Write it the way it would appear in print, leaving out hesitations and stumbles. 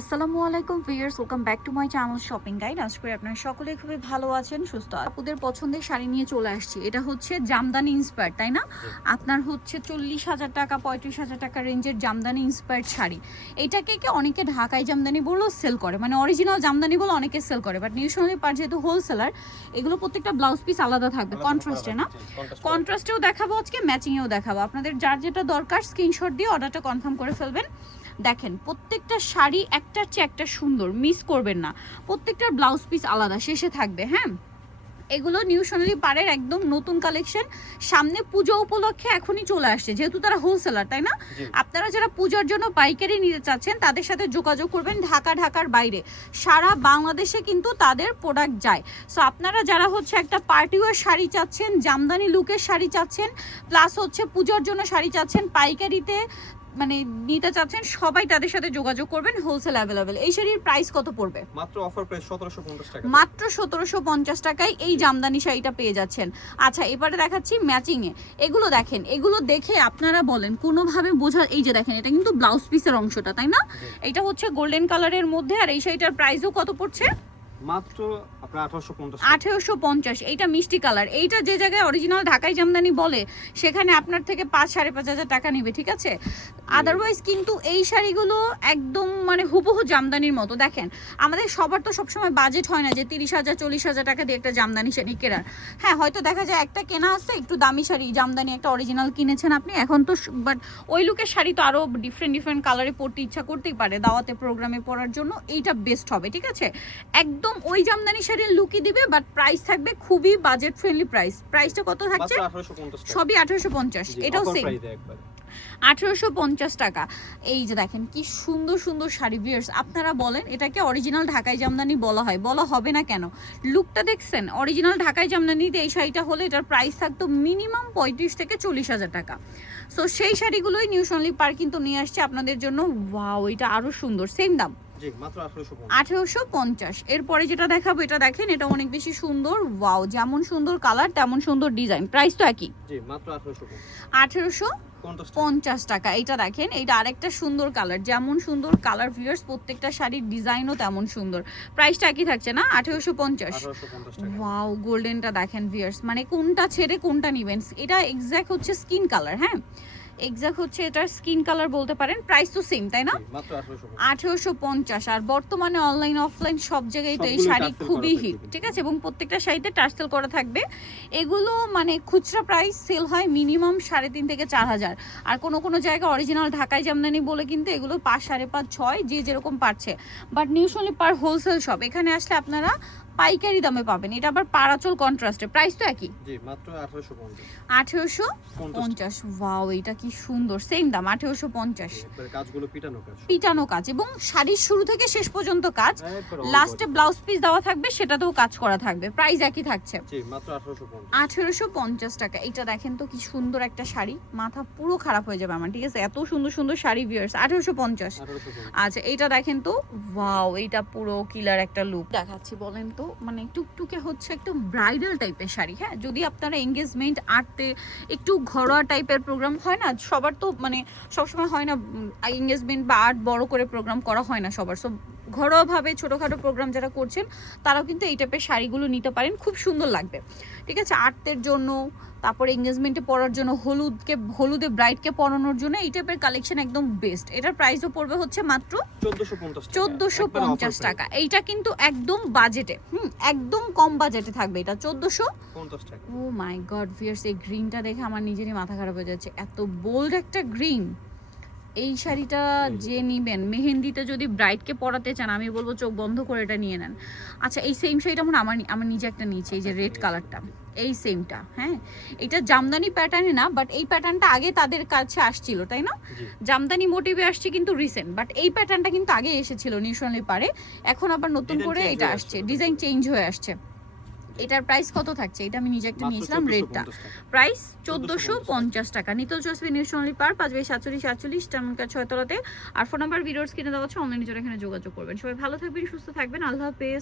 আসসালামু আলাইকুম viewers, welcome back to my channel shopping guide. আশা করি আপনারা সকলেই খুবই ভালো আছেন, সুস্থ। আপুদের পছন্দের শাড়ি নিয়ে চলে আসছি। এটা হচ্ছে জামদানি ইন্সপায়ার্ড, তাই না? আপনার হচ্ছে 40,000 টাকা 35,000 টাকা রেঞ্জের জামদানি ইন্সপায়ার্ড শাড়ি। এটাকে অনেকে ঢাকাই জামদানি বলেও সেল করে, মানে অরিজিনাল জামদানি বলে অনেকে সেল করে, বাট নিউশনালি পার যেহেতু হোলসেলার, এগুলো প্রত্যেকটা ব্লাউজ পিস আলাদা থাকবে, কন্ট্রাস্টে না? কন্ট্রাস্টেও দেখাবো আজকে, ম্যাচিংয়েও দেখাবো। আপনাদের যার যেটা দরকার স্ক্রিনশট দিয়ে অর্ডারটা কনফার্ম করে ফেলবেন। দেখেন প্রত্যেকটা শাড়ি একটার চেয়ে একটা সুন্দর, মিস করবেন না। প্রত্যেকটার ব্লাউজ পিস আলাদা শেষে থাকবে। হ্যাঁ, এগুলো নিউ সোনালী পাড়ের একদম নতুন কালেকশন, সামনে পুজো উপলক্ষে এখনই চলে আসছে, যেহেতু তারা হোলসেলার, তাই না? আপনারা যারা পূজার জন্য পাইকারি নিতে চাচ্ছেন তাদের সাথে যোগাযোগ করবেন। ঢাকার বাইরে সারা বাংলাদেশে কিন্তু তাদের প্রোডাক্ট যায়। সো আপনারা যারা হচ্ছে একটা পার্টি ওয়্যার শাড়ি চাচ্ছেন, জামদানি লুকের শাড়ি চাচ্ছেন, প্লাস হচ্ছে পূজার জন্য শাড়ি চাচ্ছেন, পাইকারিতে মানে নিতে চাচ্ছেন, সবাই তাদের সাথে যোগাযোগ করবেন। Wholesale available. এই শাড়ির প্রাইস কত পড়বে? মাত্র অফার প্রাইস 1750 টাকা। মাত্র 1750 টাকায় এই জামদানি শাড়িটা পেয়ে যাচ্ছেন। আচ্ছা, এবারে দেখাচ্ছি ম্যাচিং এ। এগুলো দেখেন, এগুলো দেখে আপনারা বলেন কোনোভাবে বোঝা, এই যে দেখেন এটা কিন্তু ব্লাউজ পিসের অংশটা, তাই না? এটা হচ্ছে গোল্ডেন কালারের মধ্যে। আর এই শাড়িটার প্রাইসও কত পড়ছে? মাত্র আপনার 1850। 1850। এইটা মিষ্টি কালার। এইটা যে জায়গায় অরিজিনাল ঢাকাই জামদানি বলে সেখানে আপনার থেকে 5-5.5 টাকা নেবে, ঠিক আছে? আদারওয়াইজ কিন্তু এই শাড়িগুলো একদম মানে হুবহু জামদানির মতো। দেখেন আমাদের সবার তো সবসময় বাজেট হয় না যে 30,000-40,000 টাকা দিয়ে একটা জামদানি শাড়ি কেনার। হ্যাঁ, হয়তো দেখা যায় একটা কেনা আসছে একটু দামি শাড়ি, জামদানি একটা অরিজিনাল কিনেছেন আপনি এখন তো, বাট ওই লুকের শাড়ি তো আরও ডিফারেন্ট কালারে পরতে ইচ্ছা করতেই পারে, দাওয়াতে প্রোগ্রামে পরার জন্য এইটা বেস্ট হবে, ঠিক আছে? একদম ওই জামদানি শাড়ির লুকই দিবে, বাট প্রাইস থাকবে খুবই বাজেট ফ্রেন্ডলি প্রাইস। প্রাইসটা কত থাকছে? সবই 1850। এটাও সেম 1850 টাকা। এই যে দেখেন কি সুন্দর সুন্দর শাড়ি। ভিউয়ার্স আপনারা বলেন এটাকে অরিজিনাল ঢাকাই জামদানি বলা হয়, বলা হবে না কেন? লুকটা দেখছেন, অরিজিনাল ঢাকাই জামদানিতে এই শাড়িটা হলে এটার প্রাইস থাকতো মিনিমাম 35 থেকে 40,000 টাকা। সো সেই শাড়িগুলোই নিউ সোনালী পার্ক কিন্তু নিয়ে আসছে আপনাদের জন্য। ওয়াও, এটা আরো সুন্দর, সেম দাম মাত্র 1850। এরপরে যেটা দেখাবো এটা দেখেন, এটা অনেক বেশি সুন্দর। ওয়াও, যেমন সুন্দর কালার তেমন সুন্দর ডিজাইন। প্রাইস তো একই, মাত্র 1850 টাকা। এইটা দেখেন, এইটা আরেকটা সুন্দর কালার, যেমন সুন্দর কালার ভিউয়ার্স, প্রত্যেকটা শাড়ির ডিজাইনও তেমন সুন্দর। প্রাইসটা একই থাকছে না? 1850। ওয়াও, গোল্ডেনটা দেখেন ভিউয়ার্স, মানে কোনটা ছেড়ে কোনটা নেবেন। এটা এক্স্যাক্ট হচ্ছে স্কিন কালার। হ্যাঁ, এক্স্যাক্ট হচ্ছে এটার স্কিন কালার বলতে পারেন। প্রাইস তো সেম, তাই না? 1850। আর বর্তমানে অনলাইন অফলাইন সব জায়গায় তো এই শাড়ি খুবই হিট, ঠিক আছে? এবং প্রত্যেকটা শাড়িতে টার্সেল করা থাকবে। এগুলো মানে খুচরা প্রাইস সেল হয় মিনিমাম 3,500 থেকে 4,000। আর কোনো জায়গায় অরিজিনাল ঢাকাই জামদানি বলে কিন্তু এগুলো 5, 5.5, 6 যে যেরকম পারছে। বাট নিউশনালি পার হোলসেল শপ, এখানে আসলে আপনারা পাইকারি দামে পাবেন। এটা আবার পারাচল কন্ট্রাস্টে। প্রাইস তো একই, মাত্র 1850। ওয়াও, এটা কি সুন্দর, সেম দাম 1850। কাজগুলো পিটানো কাজ এবং শাড়ির শুরু থেকে শেষ পর্যন্ত কাজ। লাস্টে ব্লাউজ পিস দেওয়া থাকবে, সেটাতেও কাজ করা থাকবে। প্রাইস একই থাকছে, মাত্র 1850 টাকা। এটা দেখেন তো কি সুন্দর একটা শাড়ি, মাথা পুরো খারাপ হয়ে যাবে আমার, ঠিক আছে? এত সুন্দর সুন্দর শাড়ি ভিউয়ার্স। 1850। আচ্ছা, এইটা দেখেন তো, ওয়াও, এইটা পুরো কিলার একটা লুক দেখাচ্ছি। বলেন তো, মানে টুকটুকে হচ্ছে একটু ব্রাইডাল টাইপের শাড়ি। হ্যাঁ, যদি আপনারা এঙ্গেজমেন্ট আর্টে একটু ঘরোয়া টাইপের প্রোগ্রাম হয় না সবার, তো মানে সবসময় হয় না এঙ্গেজমেন্ট বা আর্ট বড় করে প্রোগ্রাম করা হয় না সবার। সব ঘরোয়াভাবে ছোটোখাটো প্রোগ্রাম যারা করছেন তারাও কিন্তু এই টাইপের শাড়িগুলো নিতে পারেন, খুব সুন্দর লাগবে, ঠিক আছে? আর্টের জন্য, তারপরে এঙ্গেজমেন্টে পরার জন্য, হলুদে ব্রাইডকে পরানোর জন্য এই টাইপের কালেকশন একদম বেস্ট। এটার প্রাইসও পড়বে হচ্ছে মাত্র 1450 টাকা। এইটা কিন্তু একদম বাজেটে, একদম কম বাজেটে থাকবে এটা 1450 টাকা। ও মাই গড ভিউয়ার্স, এই গ্রিনটা দেখে আমার নিজেরই মাথা খারাপ হয়ে যাচ্ছে, এত বোল্ড একটা গ্রিন। এই শাড়িটা যে নিবেন, মেহেন্দিতে যদি ব্রাইডকে পরাতে চান, আমি বলবো চোখ বন্ধ করে এটা নিয়ে নেন। আচ্ছা, এই সেম শাড়িটা আমার নিজে একটা নিয়েছে, এই যে রেড কালারটা, এই সেমটা। হ্যাঁ, এটা জামদানি প্যাটার্নে না, বাট এই প্যাটার্নটা আগে তাদের কাছে আসছিল, তাই না? জামদানি মোটিভে আসছে কিন্তু রিসেন্ট, বাট এই প্যাটার্নটা কিন্তু আগে এসেছিল নিউশনালি পারে, এখন আবার নতুন করে এটা আসছে, ডিজাইন চেঞ্জ হয়ে আসছে। এটার প্রাইস কত থাকছে? এটা আমি নিজে একটা নিয়েছিলাম রেডটা, প্রাইস 1450 টাকা। নিতল চসবি নিউশনালি পার 5/47 টার্মিনাল 6 তলাতে। আর ফোন নাম্বার ভিডিওস কিনে দেওয়া হচ্ছে, অনলাইনে যারা এখানে যোগাযোগ করবেন। সবাই ভালো থাকবেন, সুস্থ থাকবেন, আল্লাহ হাফেজ।